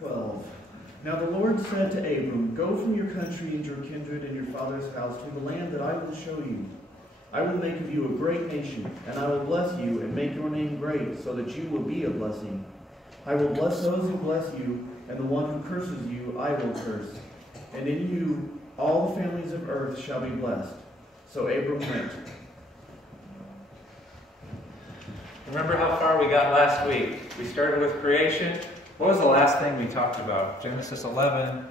12. Now the Lord said to Abram, "Go from your country and your kindred and your father's house to the land that I will show you. I will make of you a great nation, and I will bless you and make your name great, so that you will be a blessing. I will bless those who bless you, and the one who curses you I will curse. And in you all the families of earth shall be blessed." So Abram went. Remember how far we got last week? We started with creation. What was the last thing we talked about? Genesis 11,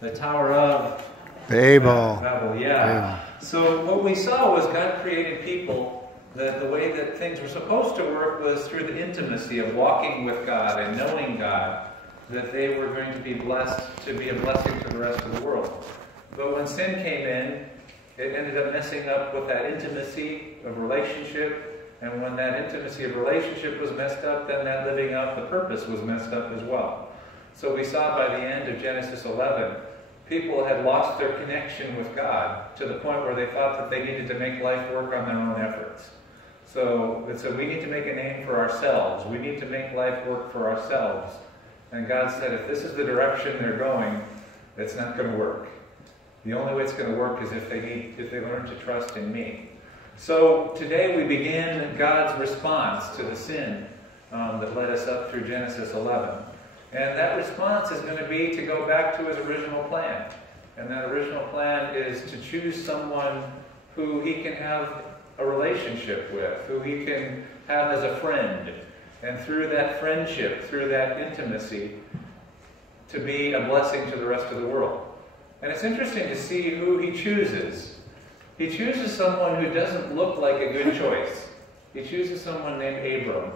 the Tower of Babel. Babel, yeah. So what we saw was God created people that the way that things were supposed to work was through the intimacy of walking with God and knowing God, that they were going to be blessed to be a blessing to the rest of the world. But when sin came in, it ended up messing up with that intimacy of relationship. And when that intimacy of relationship was messed up, then that living out the purpose was messed up as well. So we saw by the end of Genesis 11, people had lost their connection with God to the point where they thought that they needed to make life work on their own efforts. So we need to make a name for ourselves. We need to make life work for ourselves. And God said, if this is the direction they're going, it's not going to work. The only way it's going to work is if they learn to trust in me. So today we begin God's response to the sin that led us up through Genesis 11. And that response is going to be to go back to his original plan. And that original plan is to choose someone who he can have a relationship with, who he can have as a friend. And through that friendship, through that intimacy, to be a blessing to the rest of the world. And it's interesting to see who he chooses. He chooses someone who doesn't look like a good choice. He chooses someone named Abram.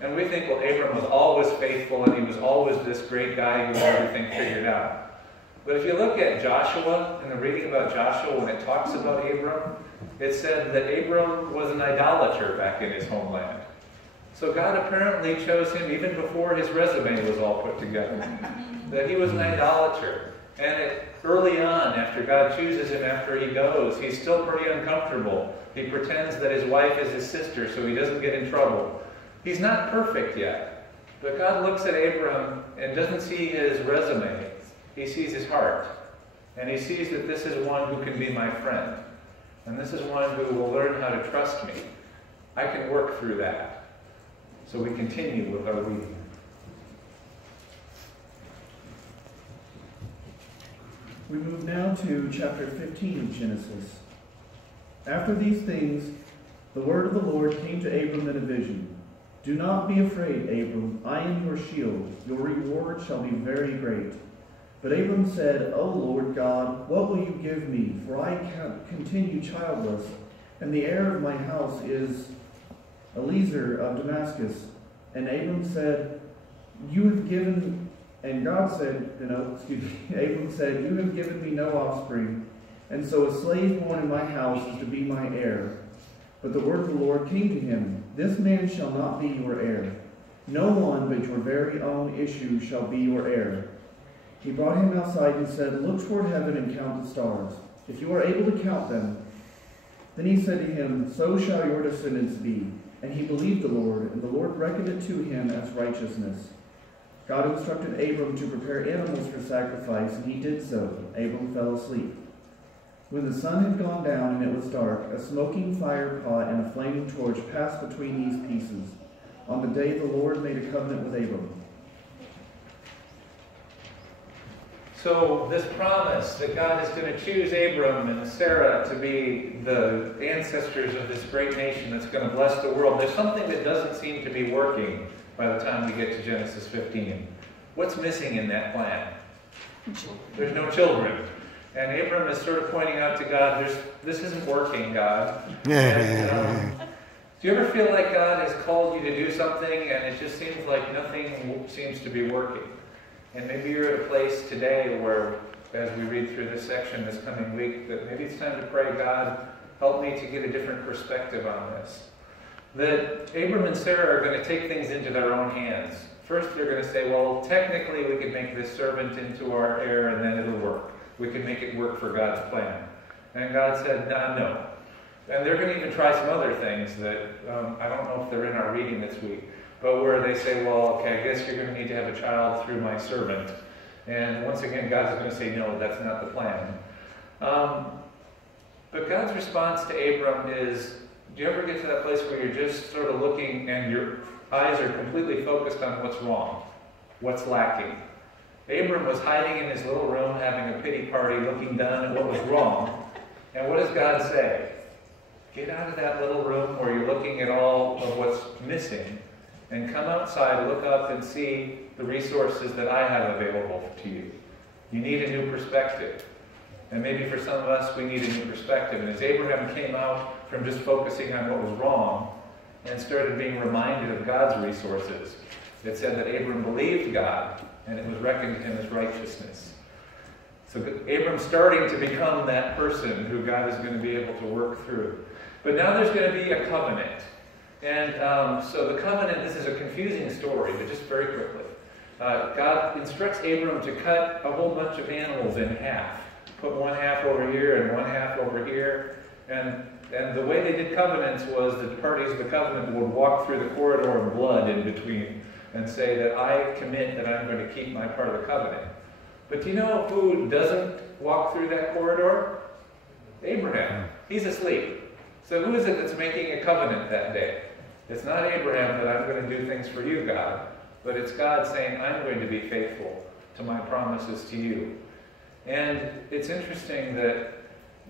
And we think, well, Abram was always faithful and he was always this great guy who had everything figured out. But if you look at Joshua, in the reading about Joshua, when it talks about Abram, it said that Abram was an idolater back in his homeland. So God apparently chose him even before his resume was all put together. That he was an idolater. And early on, after God chooses him, after he goes, he's still pretty uncomfortable. He pretends that his wife is his sister so he doesn't get in trouble. He's not perfect yet. But God looks at Abram and doesn't see his resume. He sees his heart. And he sees that this is one who can be my friend. And this is one who will learn how to trust me. I can work through that. So we continue with our reading. We move now to chapter 15 of Genesis. After these things, the word of the Lord came to Abram in a vision. "Do not be afraid, Abram. I am your shield. Your reward shall be very great." But Abram said, "O Lord God, what will you give me? For I continue childless, and the heir of my house is Eliezer of Damascus." And Abram said, "You have given..." And God said, Abram said, "You have given me no offspring, and so a slave born in my house is to be my heir." But the word of the Lord came to him, "This man shall not be your heir. No one but your very own issue shall be your heir." He brought him outside and said, "Look toward heaven and count the stars, if you are able to count them." Then he said to him, "So shall your descendants be." And he believed the Lord, and the Lord reckoned it to him as righteousness. God instructed Abram to prepare animals for sacrifice, and he did so. Abram fell asleep. When the sun had gone down and it was dark, a smoking fire pot and a flaming torch passed between these pieces. On the day the Lord made a covenant with Abram. So this promise that God is going to choose Abram and Sarah to be the ancestors of this great nation that's going to bless the world, there's something that doesn't seem to be working by the time we get to Genesis 15. What's missing in that plan? There's no children. And Abram is sort of pointing out to God, this isn't working, God. And, do you ever feel like God has called you to do something and it just seems like nothing seems to be working? And maybe you're at a place today where, as we read through this section this coming week, that maybe it's time to pray, God, help me to get a different perspective on this. That Abram and Sarah are going to take things into their own hands. First, they're going to say, well, technically we can make this servant into our heir and then it'll work. We can make it work for God's plan. And God said, no. And they're going to even try some other things that I don't know if they're in our reading this week. but where they say, well, okay, I guess you're going to need to have a child through my servant. And once again, God's going to say, no, that's not the plan. But God's response to Abram is, do you ever get to that place where you're just sort of looking and your eyes are completely focused on what's wrong, what's lacking? Abram was hiding in his little room having a pity party, looking down at what was wrong. And what does God say? Get out of that little room where you're looking at all of what's missing and come outside, look up and see the resources that I have available to you. You need a new perspective. And maybe for some of us, we need a new perspective. And as Abraham came out from just focusing on what was wrong and started being reminded of God's resources, it said that Abram believed God and it was reckoned to him as righteousness. So Abram's starting to become that person who God is going to be able to work through. But now there's going to be a covenant. And so the covenant, this is a confusing story, but just very quickly. God instructs Abram to cut a whole bunch of animals in half. Put one half over here and one half over here. And the way they did covenants was the parties of the covenant would walk through the corridor of blood in between and say that I commit that I'm going to keep my part of the covenant. But do you know who doesn't walk through that corridor? Abraham. He's asleep. So who is it that's making a covenant that day? It's not Abraham that I'm going to do things for you, God, but it's God saying, I'm going to be faithful to my promises to you. And it's interesting that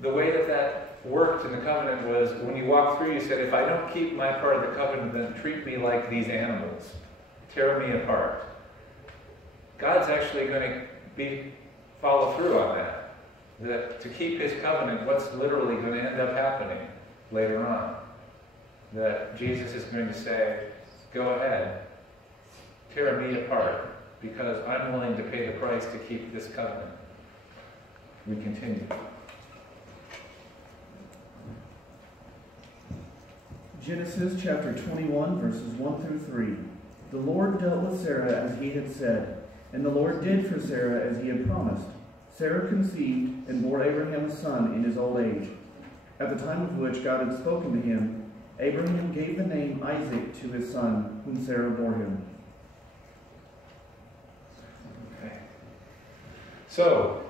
the way that worked in the covenant was when you walked through, you said, if I don't keep my part of the covenant, then treat me like these animals. Tear me apart. God's actually going to follow through on that. That to keep his covenant, what's literally going to end up happening later on? That Jesus is going to say, go ahead, tear me apart, because I'm willing to pay the price to keep this covenant. We continue. Genesis chapter 21, verses 1 through 3. The Lord dealt with Sarah as he had said, and the Lord did for Sarah as he had promised. Sarah conceived and bore Abraham a son in his old age. At the time of which God had spoken to him, Abraham gave the name Isaac to his son, whom Sarah bore him. Okay. So,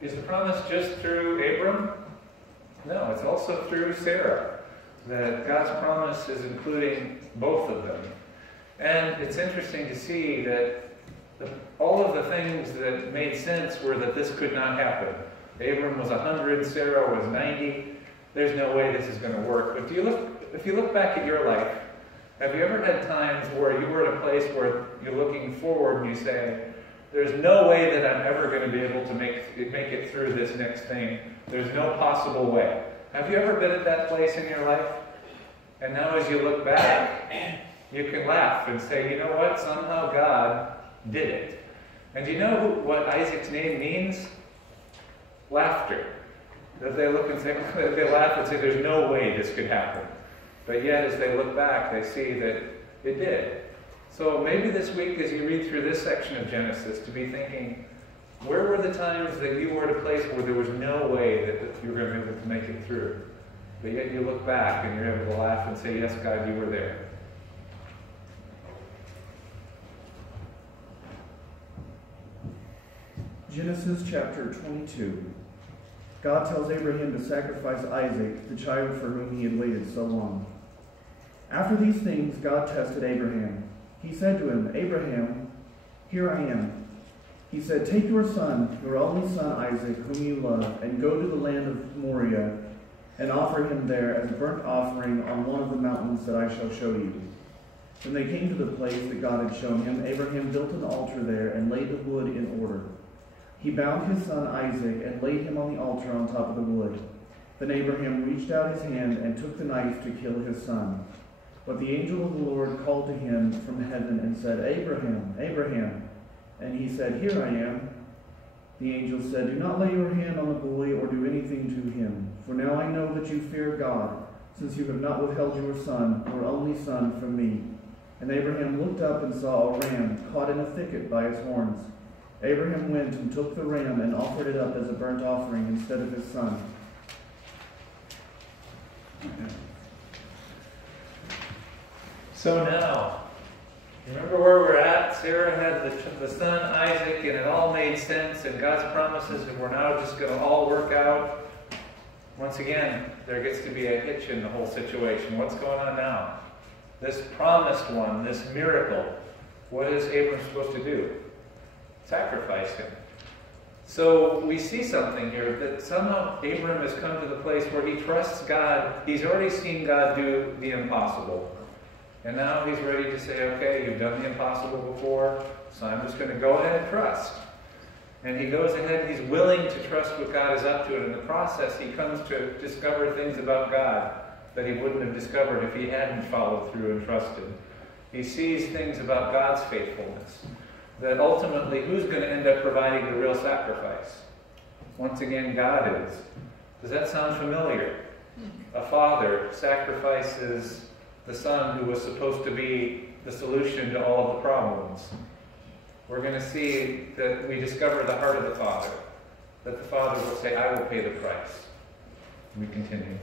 is the promise just through Abram? No, it's also through Sarah. That God's promise is including both of them. And it's interesting to see that all of the things that made sense were that this could not happen. Abram was 100, Sarah was 90. There's no way this is going to work. But if you look back at your life, have you ever had times where you were in a place where you're looking forward and you say, there's no way that I'm ever going to be able to make it through this next thing. There's no possible way. Have you ever been at that place in your life? And now as you look back, you can laugh and say, you know what? Somehow God did it. And do you know what Isaac's name means? Laughter. That they look and say, they laugh and say, there's no way this could happen. But yet, as they look back, they see that it did. So maybe this week, as you read through this section of Genesis, to be thinking, where were the times that you were at a place where there was no way that you were going to be able to make it through? But yet you look back and you're able to laugh and say, yes, God, you were there. Genesis chapter 22. God tells Abraham to sacrifice Isaac, the child for whom he had waited so long. After these things, God tested Abraham. He said to him, Abraham, here I am. He said, take your son, your only son Isaac, whom you love, and go to the land of Moriah, and offer him there as a burnt offering on one of the mountains that I shall show you. When they came to the place that God had shown him, Abraham built an altar there and laid the wood in order. He bound his son Isaac and laid him on the altar on top of the wood. Then Abraham reached out his hand and took the knife to kill his son. But the angel of the Lord called to him from heaven and said, Abraham, Abraham. And he said, here I am. The angel said, do not lay your hand on the boy or do anything to him. For now I know that you fear God, since you have not withheld your son, your only son, from me. And Abraham looked up and saw a ram caught in a thicket by its horns. Abraham went and took the ram and offered it up as a burnt offering instead of his son. So now, Remember where we're at? Sarah had the son Isaac, and it all made sense, and God's promises were now just going to all work out. Once again, there gets to be a hitch in the whole situation. What's going on now? This promised one, this miracle, what is Abram supposed to do? Sacrifice him. So we see something here, that somehow Abram has come to the place where he trusts God. He's already seen God do the impossible. And now he's ready to say, okay, you've done the impossible before, so I'm just going to go ahead and trust. And he goes ahead, he's willing to trust what God is up to. And in the process, he comes to discover things about God that he wouldn't have discovered if he hadn't followed through and trusted. He sees things about God's faithfulness. That ultimately, who's going to end up providing the real sacrifice? Once again, God is. Does that sound familiar? A father sacrifices the son who was supposed to be the solution to all of the problems. We're going to see that we discover the heart of the father. That the father will say, I will pay the price. We continue.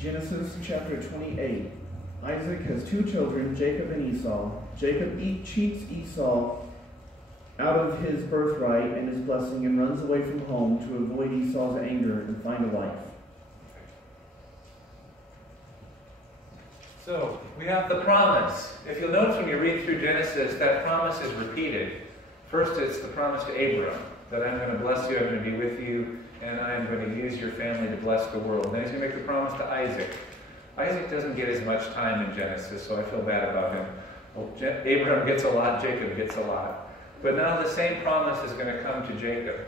Genesis chapter 28. Isaac has two children, Jacob and Esau. Jacob cheats Esau out of his birthright and his blessing and runs away from home to avoid Esau's anger and find a wife. So, we have the promise. If you'll notice when you read through Genesis, that promise is repeated. First, it's the promise to Abram, that I'm going to bless you, I'm going to be with you, and I'm going to use your family to bless the world. Then he's going to make the promise to Isaac. Isaac doesn't get as much time in Genesis, so I feel bad about him. Well, Abraham gets a lot, Jacob gets a lot. But now the same promise is going to come to Jacob.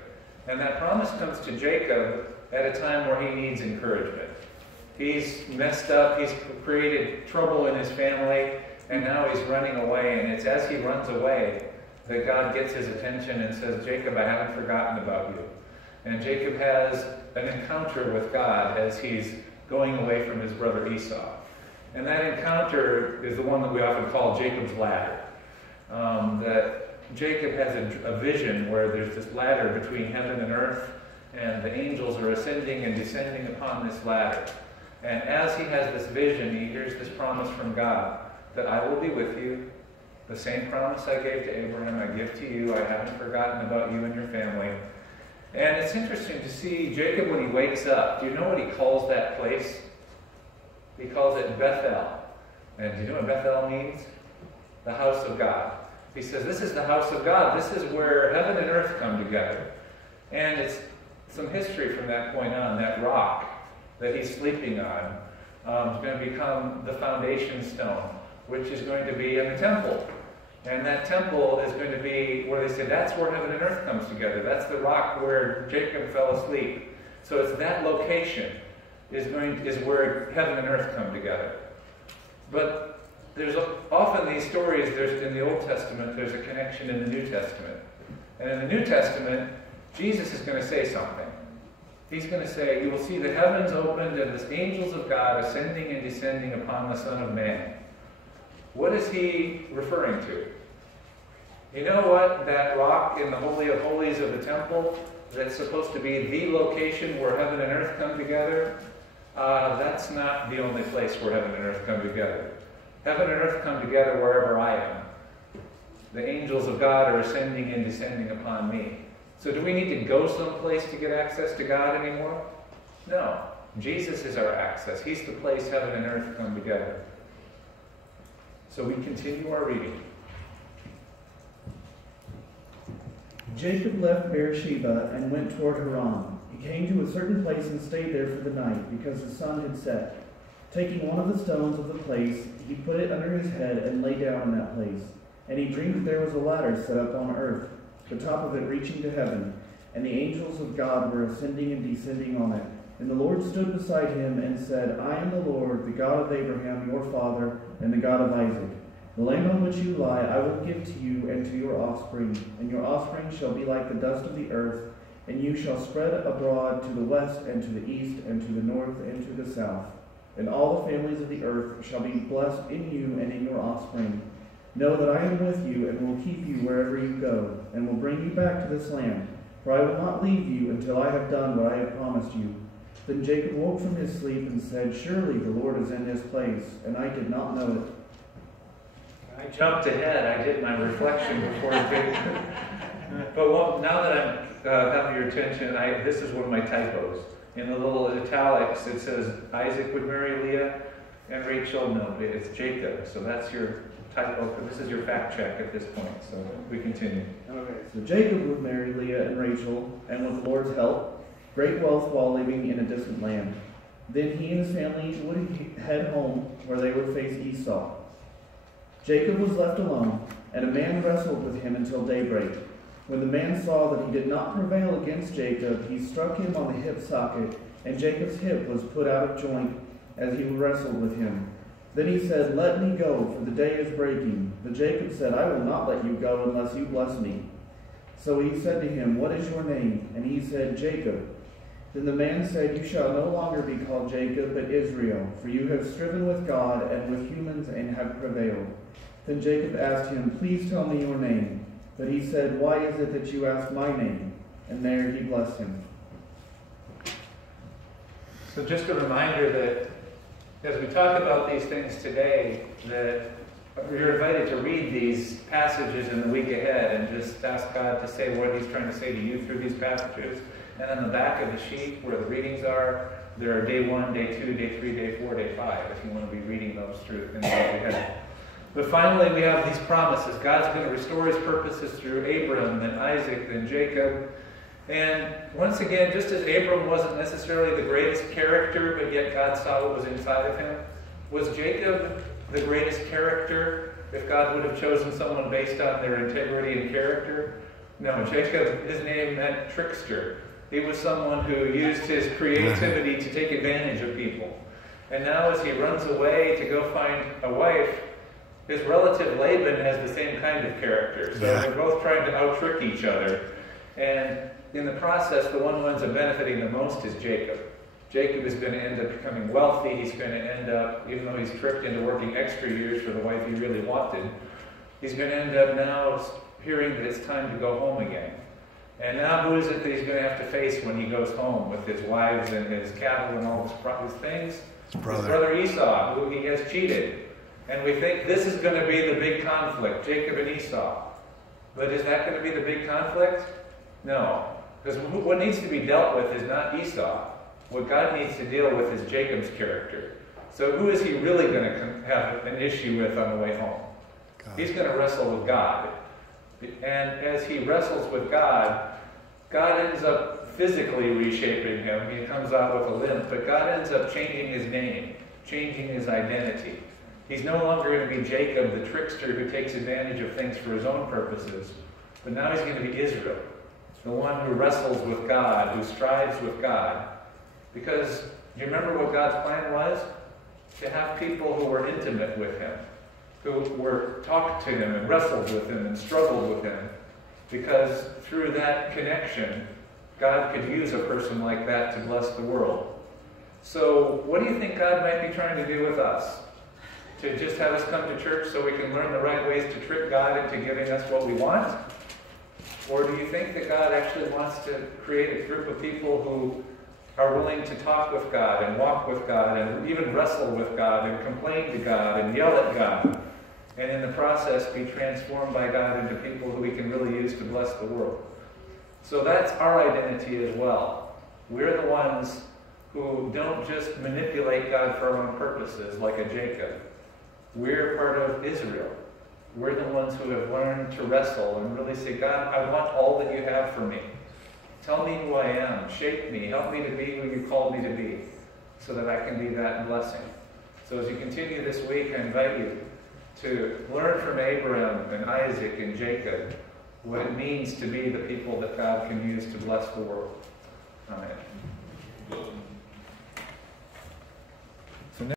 And that promise comes to Jacob at a time where he needs encouragement. He's messed up, he's created trouble in his family, and now he's running away. And it's as he runs away that God gets his attention and says, Jacob, I haven't forgotten about you. And Jacob has an encounter with God as he's going away from his brother Esau. And that encounter is the one that we often call Jacob's ladder. That Jacob has a vision where there's this ladder between heaven and earth, and the angels are ascending and descending upon this ladder. And as he has this vision, he hears this promise from God, that I will be with you. The same promise I gave to Abraham, I give to you. I haven't forgotten about you and your family. And it's interesting to see Jacob when he wakes up. Do you know what he calls that place? He calls it Bethel. And do you know what Bethel means? The house of God. He says, this is the house of God. This is where heaven and earth come together. And it's some history from that point on. That rock that he's sleeping on is going to become the foundation stone, which is going to be in the temple. And that temple is going to be where they say that's where heaven and earth comes together. That's the rock where Jacob fell asleep. So it's that location is where heaven and earth come together. But there's often these stories, in the Old Testament, there's a connection in the New Testament. And in the New Testament, Jesus is going to say something. He's going to say, you will see the heavens opened and the angels of God ascending and descending upon the Son of Man. What is he referring to? You know what? That rock in the Holy of Holies of the temple that's supposed to be the location where heaven and earth come together, that's not the only place where heaven and earth come together. Heaven and earth come together wherever I am. The angels of God are ascending and descending upon me. So do we need to go someplace to get access to God anymore? No. Jesus is our access. He's the place heaven and earth come together. So we continue our reading. Jacob left Beersheba and went toward Haran. He came to a certain place and stayed there for the night, because the sun had set. Taking one of the stones of the place, he put it under his head and lay down in that place. And he dreamed that there was a ladder set up on earth, the top of it reaching to heaven, and the angels of God were ascending and descending on it. And the Lord stood beside him and said, I am the Lord, the God of Abraham, your father, and the God of Isaac. The land on which you lie I will give to you and to your offspring, and your offspring shall be like the dust of the earth, and you shall spread abroad to the west and to the east and to the north and to the south. And all the families of the earth shall be blessed in you and in your offspring. Know that I am with you and will keep you wherever you go, and will bring you back to this land. For I will not leave you until I have done what I have promised you. Then Jacob woke from his sleep and said, "Surely the Lord is in this place, and I did not know it." I jumped ahead. I did my reflection before Jacob. But now that I'm having your attention, this is one of my typos. In the little italics, it says Isaac would marry Leah and Rachel. No, it's Jacob. So that's your typo. This is your fact check at this point. So we continue. Okay. So Jacob would marry Leah and Rachel, and with the Lord's help, great wealth while living in a distant land. Then he and his family would head home, where they would face Esau. Jacob was left alone, and a man wrestled with him until daybreak. When the man saw that he did not prevail against Jacob, he struck him on the hip socket, and Jacob's hip was put out of joint as he wrestled with him. Then he said, "Let me go, for the day is breaking." But Jacob said, "I will not let you go unless you bless me." So he said to him, "What is your name?" And he said, "Jacob." Then the man said, "You shall no longer be called Jacob, but Israel, for you have striven with God and with humans and have prevailed." Then Jacob asked him, "Please tell me your name." But he said, "Why is it that you ask my name?" And there he blessed him. So just a reminder that as we talk about these things today, that you're invited to read these passages in the week ahead and just ask God to say what he's trying to say to you through these passages. And on the back of the sheet where the readings are, there are day 1, day 2, day 3, day 4, day 5, if you want to be reading those through in the week ahead. But finally, we have these promises. God's going to restore his purposes through Abram, then Isaac, then Jacob. And once again, just as Abram wasn't necessarily the greatest character, but yet God saw what was inside of him, was Jacob the greatest character if God would have chosen someone based on their integrity and character? No, Jacob, his name meant trickster. He was someone who used his creativity to take advantage of people. And now as he runs away to go find a wife, his relative Laban has the same kind of character. So they're both trying to out-trick each other. And in the process, the one who ends up benefiting the most is Jacob. Jacob is going to end up becoming wealthy. He's going to end up, even though he's tricked into working extra years for the wife he really wanted, he's going to end up now hearing that it's time to go home again. And now who is it that he's going to have to face when he goes home with his wives and his cattle and all his things? His brother Esau, who he has cheated. And we think this is going to be the big conflict, Jacob and Esau. But is that going to be the big conflict? No. Because what needs to be dealt with is not Esau. What God needs to deal with is Jacob's character. So who is he really going to have an issue with on the way home? God. He's going to wrestle with God. And as he wrestles with God, God ends up physically reshaping him. He comes out with a limp, but God ends up changing his name, changing his identity. He's no longer going to be Jacob, the trickster who takes advantage of things for his own purposes, but now he's going to be Israel, the one who wrestles with God, who strives with God. Because do you remember what God's plan was? To have people who were intimate with him, who were talked to him and wrestled with him and struggled with him. Because through that connection, God could use a person like that to bless the world. So what do you think God might be trying to do with us? To just have us come to church so we can learn the right ways to trick God into giving us what we want? Or do you think that God actually wants to create a group of people who are willing to talk with God and walk with God and even wrestle with God and complain to God and yell at God, and in the process be transformed by God into people who we can really use to bless the world? So that's our identity as well. We're the ones who don't just manipulate God for our own purposes like a Jacob. We're part of Israel. We're the ones who have learned to wrestle and really say, God, I want all that you have for me. Tell me who I am. Shape me. Help me to be who you called me to be so that I can be that blessing. So as you continue this week, I invite you to learn from Abraham and Isaac and Jacob what it means to be the people that God can use to bless the world. Amen.